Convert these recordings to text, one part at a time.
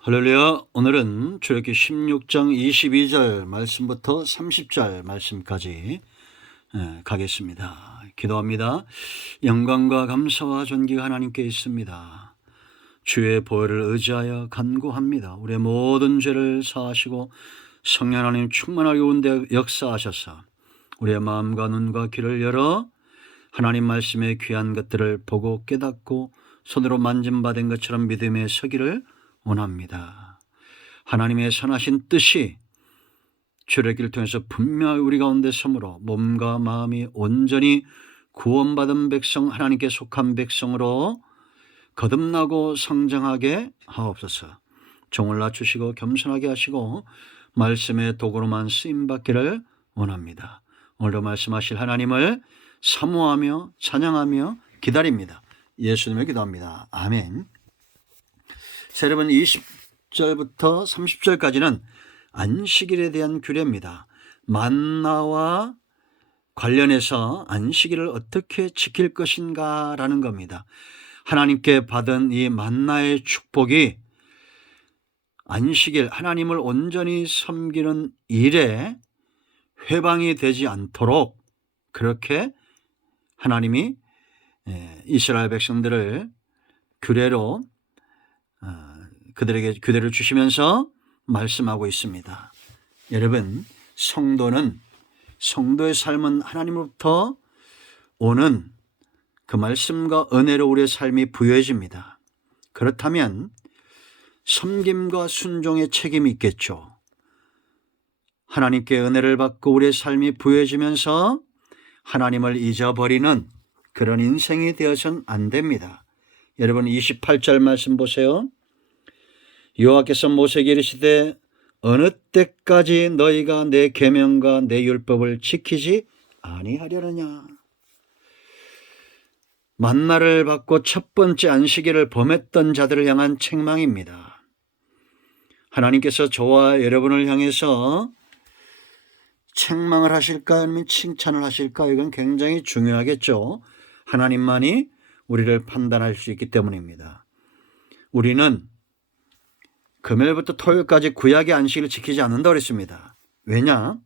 할렐루야. 오늘은 출애굽기 16장 22절 말씀부터 30절 말씀까지 가겠습니다. 기도합니다. 영광과 감사와 존귀가 하나님께 있습니다. 주의 보혈을 의지하여 간구합니다. 우리의 모든 죄를 사하시고 성령 하나님 충만하게 온데 역사하셔서 우리의 마음과 눈과 귀를 열어 하나님 말씀의 귀한 것들을 보고 깨닫고 손으로 만짐받은 것처럼 믿음에 서기를 원합니다. 하나님의 선하신 뜻이 출애굽기를 통해서 분명히 우리 가운데 섬으로 몸과 마음이 온전히 구원받은 백성, 하나님께 속한 백성으로 거듭나고 성장하게 하옵소서. 종을 낮추시고 겸손하게 하시고 말씀의 도구로만 쓰임받기를 원합니다. 오늘도 말씀하실 하나님을 사모하며 찬양하며 기다립니다. 예수님을 기도합니다. 아멘. 여러분, 20절부터 30절까지는 안식일에 대한 규례입니다. 만나와 관련해서 안식일을 어떻게 지킬 것인가 라는 겁니다. 하나님께 받은 이 만나의 축복이 안식일, 하나님을 온전히 섬기는 일에 회방이 되지 않도록 그렇게 하나님이 이스라엘 백성들을 규례로 그들에게 규례를 주시면서 말씀하고 있습니다. 여러분, 성도의 삶은 하나님으로부터 오는 그 말씀과 은혜로 우리의 삶이 부여해집니다. 그렇다면 섬김과 순종의 책임이 있겠죠. 하나님께 은혜를 받고 우리의 삶이 부여해지면서 하나님을 잊어버리는 그런 인생이 되어서는 안 됩니다. 여러분, 28절 말씀 보세요. 여호와께서 모세에게 이르시되 어느 때까지 너희가 내 계명과 내 율법을 지키지 아니하려느냐. 만나를 받고 첫 번째 안식일을 범했던 자들을 향한 책망입니다. 하나님께서 저와 여러분을 향해서 책망을 하실까요? 아니면 칭찬을 하실까요? 이건 굉장히 중요하겠죠. 하나님만이 우리를 판단할 수 있기 때문입니다. 우리는 금요일부터 토요일까지 구약의 안식일을 지키지 않는다고 그랬습니다. 왜냐?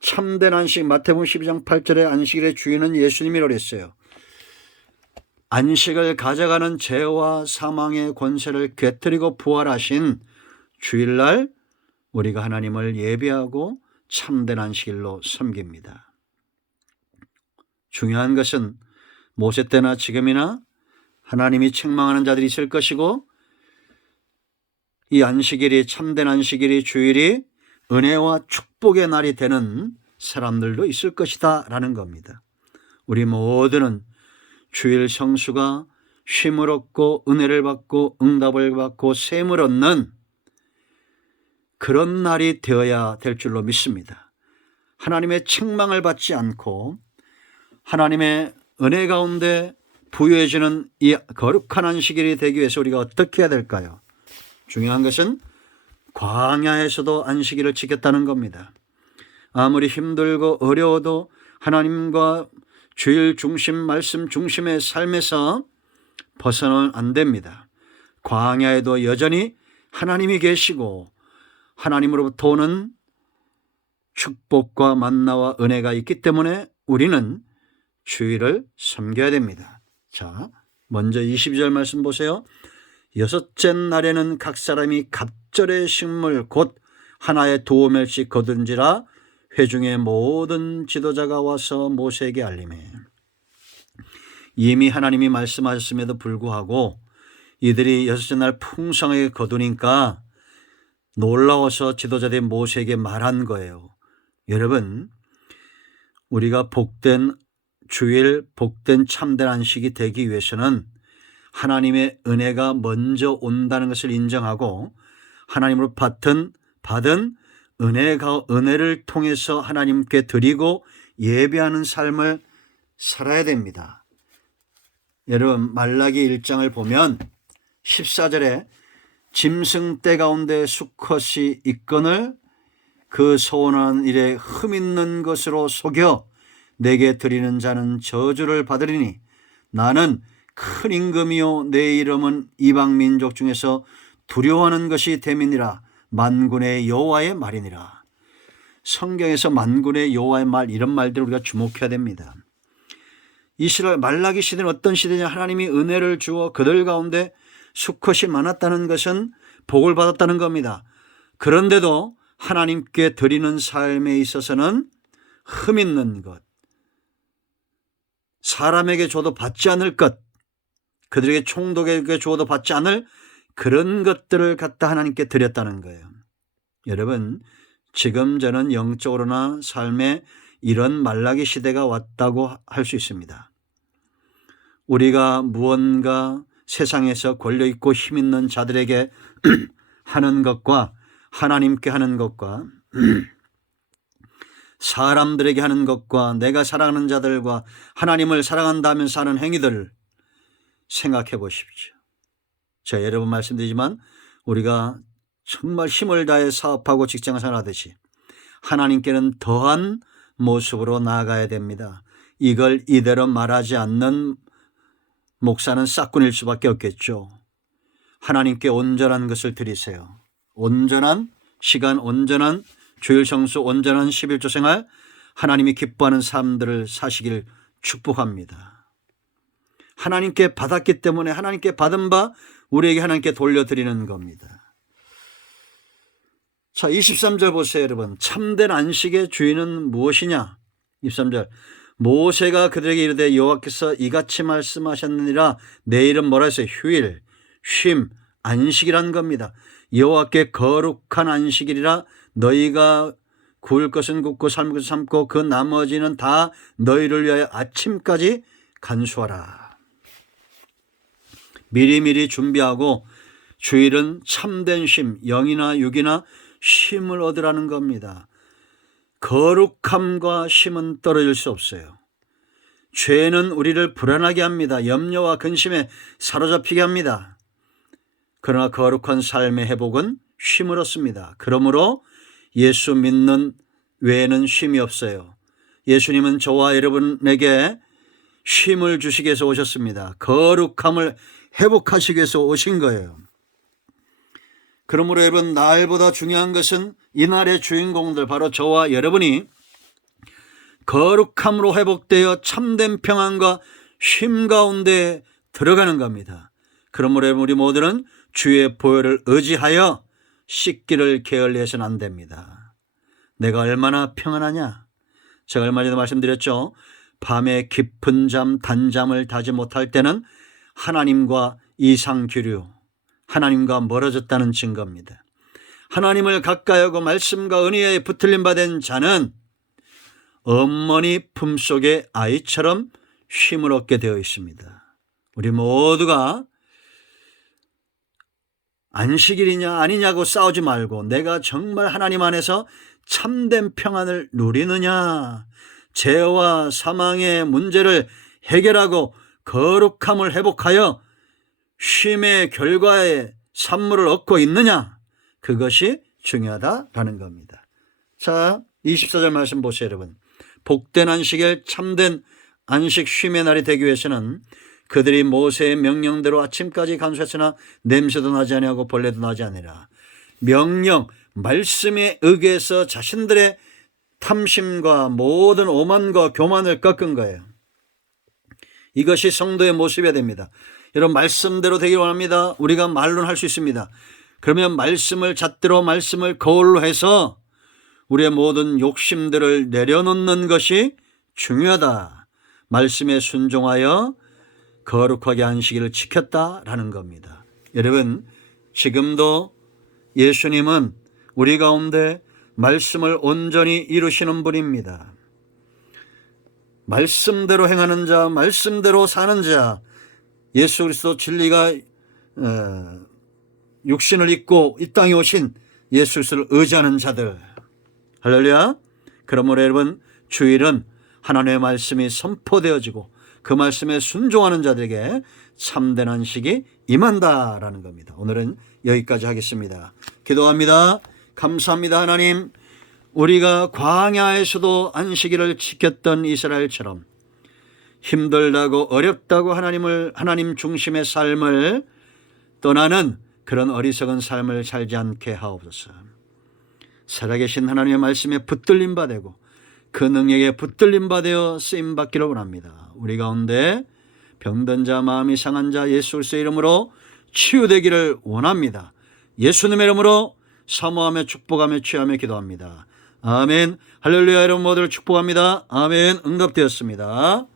참된 안식, 마태복음 12장 8절의 안식일의 주인은 예수님이라고 그랬어요. 안식을 가져가는 죄와 사망의 권세를 깨뜨리고 부활하신 주일날 우리가 하나님을 예배하고 참된 안식일로 섬깁니다. 중요한 것은 모세 때나 지금이나 하나님이 책망하는 자들이 있을 것이고 이 안식일이, 참된 안식일이, 주일이 은혜와 축복의 날이 되는 사람들도 있을 것이다 라는 겁니다. 우리 모두는 주일 성수가 쉼을 얻고 은혜를 받고 응답을 받고 셈을 얻는 그런 날이 되어야 될 줄로 믿습니다. 하나님의 책망을 받지 않고 하나님의 은혜 가운데 부여해지는 이 거룩한 안식일이 되기 위해서 우리가 어떻게 해야 될까요? 중요한 것은 광야에서도 안식일을 지켰다는 겁니다. 아무리 힘들고 어려워도 하나님과 주일 중심, 말씀 중심의 삶에서 벗어나면 안 됩니다. 광야에도 여전히 하나님이 계시고 하나님으로부터 오는 축복과 만나와 은혜가 있기 때문에 우리는 주일을 섬겨야 됩니다. 자, 먼저 22절 말씀 보세요. 여섯째 날에는 각 사람이 갑절의 식물 곧 하나에 2오멜씩 거둔지라 회중의 모든 지도자가 와서 모세에게 알리매. 이미 하나님이 말씀하셨음에도 불구하고 이들이 여섯째 날 풍성하게 거두니까 놀라워서 지도자들이 모세에게 말한 거예요. 여러분, 우리가 복된 주일, 복된 참된 안식이 되기 위해서는 하나님의 은혜가 먼저 온다는 것을 인정하고 하나님으로 받은 은혜를 통해서 하나님께 드리고 예배하는 삶을 살아야 됩니다. 여러분, 말라기 1장을 보면 14절에 짐승 떼 가운데 수컷이 있거늘 그 소원한 일에 흠 있는 것으로 속여 내게 드리는 자는 저주를 받으리니 나는 큰 임금이요 내 이름은 이방 민족 중에서 두려워하는 것이 됨이니라. 만군의 여호와의 말이니라. 성경에서 만군의 여호와의 말, 이런 말들을 우리가 주목해야 됩니다. 이스라엘 말라기 시대는 어떤 시대냐? 하나님이 은혜를 주어 그들 가운데 수컷이 많았다는 것은 복을 받았다는 겁니다. 그런데도 하나님께 드리는 삶에 있어서는 흠 있는 것, 사람에게 줘도 받지 않을 것, 그들에게 총독에게 줘도 받지 않을 그런 것들을 갖다 하나님께 드렸다는 거예요. 여러분, 지금 저는 영적으로나 삶에 이런 말라기 시대가 왔다고 할 수 있습니다. 우리가 무언가 세상에서 권력있고 힘있는 자들에게 하는 것과 하나님께 하는 것과 사람들에게 하는 것과 내가 사랑하는 자들과 하나님을 사랑한다면서 하는 행위들을 생각해 보십시오. 제가 여러 번 말씀드리지만 우리가 정말 힘을 다해 사업하고 직장생활 하듯이 하나님께는 더한 모습으로 나아가야 됩니다. 이걸 이대로 말하지 않는 목사는 싹군일 수밖에 없겠죠. 하나님께 온전한 것을 드리세요. 온전한 시간, 온전한 주일 성수, 온전한 11조 생활, 하나님이 기뻐하는 삶들을 사시길 축복합니다. 하나님께 받았기 때문에 하나님께 받은 바 우리에게 하나님께 돌려드리는 겁니다. 자, 23절 보세요, 여러분. 참된 안식의 주인은 무엇이냐? 23절. 모세가 그들에게 이르되 여호와께서 이같이 말씀하셨느니라. 내일은 뭐라 했어요? 휴일, 쉼, 안식이란 겁니다. 여호와께 거룩한 안식일이라. 너희가 구울 것은 굽고 삶을 것은 삶고 그 나머지는 다 너희를 위하여 아침까지 간수하라. 미리미리 준비하고 주일은 참된 쉼, 영이나 육이나 쉼을 얻으라는 겁니다. 거룩함과 쉼은 떨어질 수 없어요. 죄는 우리를 불안하게 합니다. 염려와 근심에 사로잡히게 합니다. 그러나 거룩한 삶의 회복은 쉼을 얻습니다. 그러므로 예수 믿는 외에는 쉼이 없어요. 예수님은 저와 여러분에게 쉼을 주시기 위해서 오셨습니다. 거룩함을 회복하시기 위해서 오신 거예요. 그러므로 여러분, 날보다 중요한 것은 이날의 주인공들, 바로 저와 여러분이 거룩함으로 회복되어 참된 평안과 쉼 가운데 들어가는 겁니다. 그러므로 여러분, 우리 모두는 주의 보혈을 의지하여 씻기를 게을리해서는 안 됩니다. 내가 얼마나 평안하냐? 제가 얼마 전에 말씀드렸죠. 밤에 깊은 잠, 단잠을 자지 못할 때는 하나님과 이상규류, 하나님과 멀어졌다는 증거입니다. 하나님을 가까이 하고 말씀과 은혜에 붙들림 받은 자는 어머니 품속의 아이처럼 쉼을 얻게 되어 있습니다. 우리 모두가 안식일이냐 아니냐고 싸우지 말고 내가 정말 하나님 안에서 참된 평안을 누리느냐, 죄와 사망의 문제를 해결하고 거룩함을 회복하여 쉼의 결과의 산물을 얻고 있느냐, 그것이 중요하다라는 겁니다. 자, 24절 말씀 보세요, 여러분. 복된 안식일, 참된 안식 쉼의 날이 되기 위해서는 그들이 모세의 명령대로 아침까지 간수했으나 냄새도 나지 아니하고 벌레도 나지 아니라. 명령, 말씀에 의해서 자신들의 탐심과 모든 오만과 교만을 꺾은 거예요. 이것이 성도의 모습이어야 됩니다. 여러분, 말씀대로 되길 원합니다. 우리가 말로는 할 수 있습니다. 그러면 말씀을 잣대로, 말씀을 거울로 해서 우리의 모든 욕심들을 내려놓는 것이 중요하다. 말씀에 순종하여 거룩하게 안식일을 지켰다라는 겁니다. 여러분, 지금도 예수님은 우리 가운데 말씀을 온전히 이루시는 분입니다. 말씀대로 행하는 자, 말씀대로 사는 자, 예수 그리스도 진리가 육신을 입고 이 땅에 오신 예수 그리스도를 의지하는 자들, 할렐루야. 그러므로 여러분, 주일은 하나님의 말씀이 선포되어지고 그 말씀에 순종하는 자들에게 참된 안식이 임한다라는 겁니다. 오늘은 여기까지 하겠습니다. 기도합니다. 감사합니다. 하나님, 우리가 광야에서도 안식일을 지켰던 이스라엘처럼 힘들다고 어렵다고 하나님 중심의 삶을 떠나는 그런 어리석은 삶을 살지 않게 하옵소서. 살아계신 하나님의 말씀에 붙들림 받고 그 능력에 붙들림 받아 쓰임 받기를 원합니다. 우리 가운데 병든 자, 마음이 상한 자 예수 그리스도의 이름으로 치유되기를 원합니다. 예수님의 이름으로 사모하며 축복하며 취하며 기도합니다. 아멘. 할렐루야. 여러분 모두를 축복합니다. 아멘. 응답되었습니다.